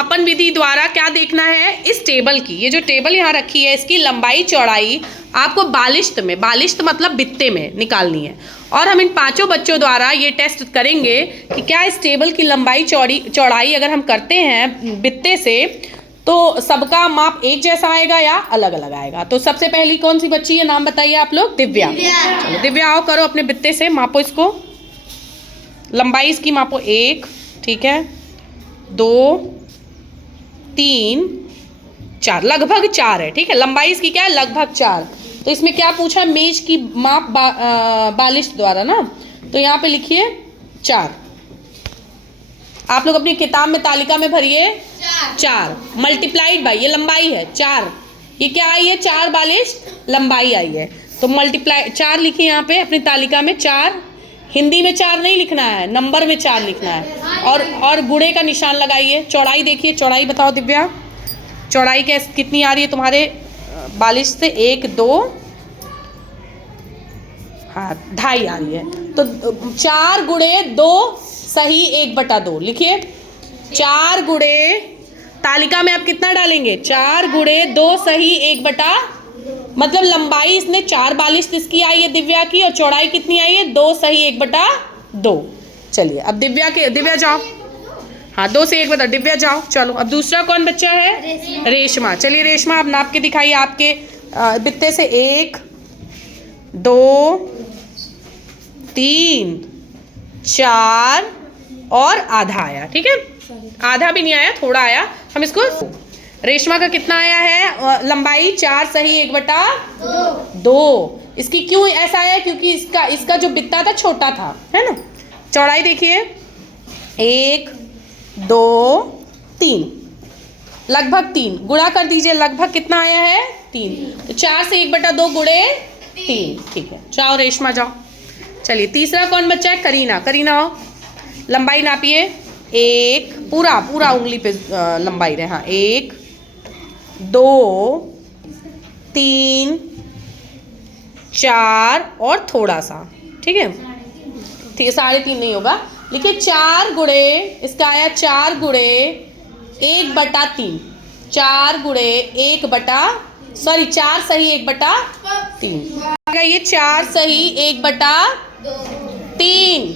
मापन विधि द्वारा क्या देखना है, इस टेबल की, ये जो टेबल यहाँ रखी है इसकी लंबाई चौड़ाई आपको बालिश्त में, बालिश्त मतलब बित्ते में निकालनी है। और हम इन पांचों बच्चों द्वारा ये टेस्ट करेंगे कि क्या इस टेबल की लंबाई चौड़ाई अगर हम करते हैं बित्ते से तो सबका माप एक जैसा आएगा या अलग अलग आएगा। तो सबसे पहली कौन सी बच्ची है, नाम बताइए आप लोग। दिव्या। चलो दिव्या आओ, करो अपने बित्ते से, मापो इसको, लंबाई इसकी मापो 1, ठीक है, 2, 3, 4, लगभग 4 है, ठीक है, लंबाई इसकी क्या है, लगभग 4। तो इसमें क्या पूछा, मेज की माप बालिश द्वारा ना, तो यहाँ पे लिखिए 4। आप लोग अपनी किताब में तालिका में भरिए 4 मल्टीप्लाइड बाई, ये लंबाई है 4, ये क्या आई है, 4 बालिश लंबाई आई है, तो मल्टीप्लाई 4 लिखिए यहाँ पे अपनी तालिका में 4। हिंदी में 4 नहीं लिखना है, नंबर में 4 लिखना है। और गुणे का निशान लगाइए। चौड़ाई देखिए, चौड़ाई बताओ दिव्या, चौड़ाई कितनी आ रही है तुम्हारे बालिश से, 1, 2, हाँ 2.5 आ रही है। तो 4 गुणे 2 सही 1/2 लिखिए। 4 गुणे, तालिका में आप कितना डालेंगे, 4 गुणे 2 सही 1/, मतलब लंबाई इसने 4 बालिश इसकी आई है दिव्या की, और चौड़ाई कितनी आई है, 2 सही 1/2। चलिए अब दिव्या जाओ, हाँ 2 से 1/, दिव्या जाओ। चलो अब दूसरा कौन बच्चा है, रेशमा। चलिए रेशमा अब नाप के दिखाइए आपके बित्ते से, 1, 2, 3, 4 और आधा आया, ठीक है, आधा भी नहीं आया, थोड़ा आया, हम इसको। रेशमा का कितना आया है, लंबाई 4 सही 1/2। इसकी क्यों ऐसा आया, क्योंकि इसका जो बित्ता था छोटा था, है ना। चौड़ाई देखिए, 1, 2, 3, लगभग 3, गुणा कर दीजिए, लगभग कितना आया है, 3। तो 4 से 1/2 गुणे 3, ठीक है, जाओ रेशमा जाओ। चलिए तीसरा कौन बच्चा है, करीना। करीना आओ, लंबाई नापिए, 1, पूरा उंगली पे लंबाई रहे, हाँ 1, 2, 3, 4 और थोड़ा सा, ठीक है, ठीक है, 3.5 नहीं होगा, लिखिए 4 गुणे, इसका आया 4 गुणे 1/3, 4 गुणे 4 सही 1/3, ये 4 सही 1/3,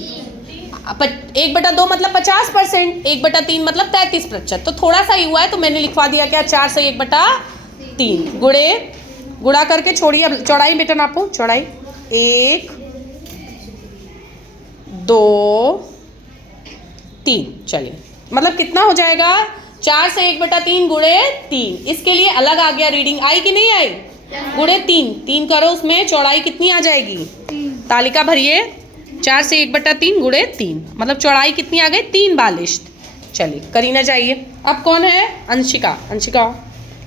1/2 मतलब 50%, 1/3 मतलब 33%, तो थोड़ा सा ही हुआ है, तो मैंने लिखवा दिया क्या, 4 सही 1/3 गुणा करके छोड़िए। अब चौड़ाई बेटा नापो, चौड़ाई 1, 2, 3, चलिए मतलब कितना हो जाएगा, 4 से 1/3 गुणे 3, इसके लिए अलग आ गया रीडिंग, आई कि नहीं आई, गुणे 3 करो, उसमें चौड़ाई कितनी आ जाएगी, तालिका भरिए, 4 से 1/3 गुणे 3, मतलब चौड़ाई कितनी आ गई, 3 बालिश। चलिए करीना जाइए। अब कौन है, अंशिका। अंशिका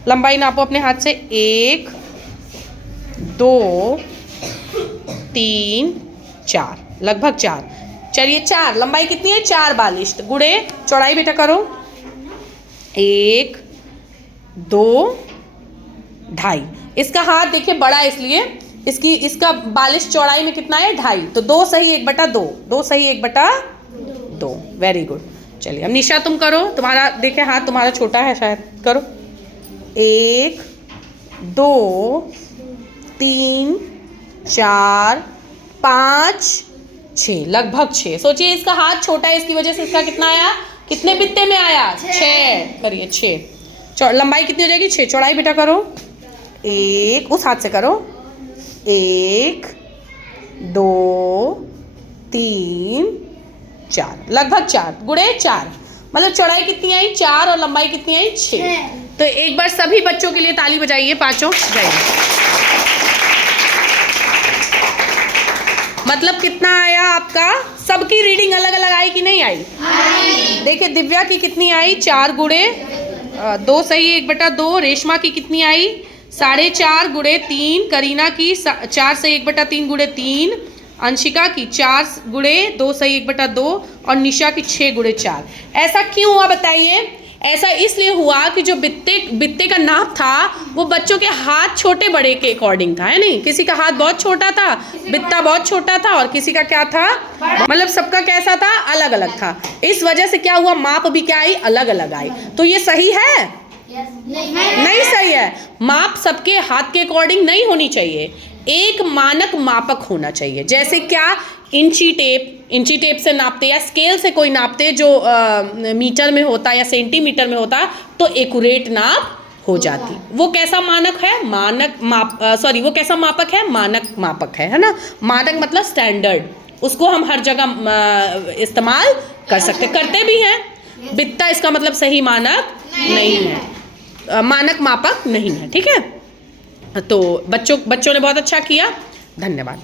लंबाई नापो अपने हाथ से, 1, 2, 3, 4, लगभग 4। चलिए 4, लंबाई कितनी है, 4 बालिश, गुणे चौड़ाई बेटा करो, 1, 2, 2.5। इसका हाथ देखिए बड़ा, इसलिए इसका बालिश चौड़ाई में कितना है, 2.5, तो 2 सही 1/2, 2 सही 1/2, वेरी गुड। चलिए अब निशा तुम करो, तुम्हारा देखे हाथ तुम्हारा छोटा है शायद, करो, 1, 2, 3, 4, 5, 6, लगभग 6। सोचिए इसका हाथ छोटा है, इसकी वजह से इसका कितना आया, कितने बित्ते में आया, 6, करिए 6, लंबाई कितनी हो जाएगी, 6, चौड़ाई बेटा करो, 1, उस हाथ से करो, 1, 2, 3, 4, लगभग 4 गुणे 4, मतलब चौड़ाई कितनी आई, 4 और लंबाई कितनी आई, 6। तो एक बार सभी बच्चों के लिए ताली बजाइए, पांचों जाइए। मतलब कितना आया आपका, सबकी रीडिंग अलग अलग आई कि नहीं आई, देखिए दिव्या की कितनी आई, 4 गुणे 2 सही 1/2, रेशमा की कितनी आई, 4.5 गुणे 3, करीना की 4 सही 1/3 गुणे 3, अंशिका की 4 गुणे 2 सही 1/2 और निशा की 6 गुणे 4। ऐसा क्यों हुआ बताइए, ऐसा इसलिए हुआ कि जो बित्ते का नाप था वो बच्चों के हाथ छोटे बड़े के अकॉर्डिंग था, है नहीं? किसी का हाथ बहुत छोटा था, बित्ता बहुत छोटा था, और किसी का क्या था, मतलब सबका कैसा था, अलग अलग था। इस वजह से क्या हुआ, माप भी क्या आई, अलग अलग आई। तो ये सही है? नहीं सही है। माप सबके हाथ के अकॉर्डिंग नहीं होनी चाहिए, एक मानक मापक होना चाहिए। जैसे क्या, इंची टेप से नापते या स्केल से कोई नापते जो मीटर में होता या सेंटीमीटर में होता तो एक्यूरेट नाप हो जाती। वो कैसा मानक है, वो कैसा मापक है, मानक मापक है ना? मानक मतलब स्टैंडर्ड, उसको हम हर जगह इस्तेमाल कर सकते, करते भी हैं। बित्ता इसका मतलब सही मानक नहीं है, मानक मापक नहीं है, ठीक है? तो बच्चों ने बहुत अच्छा किया, धन्यवाद।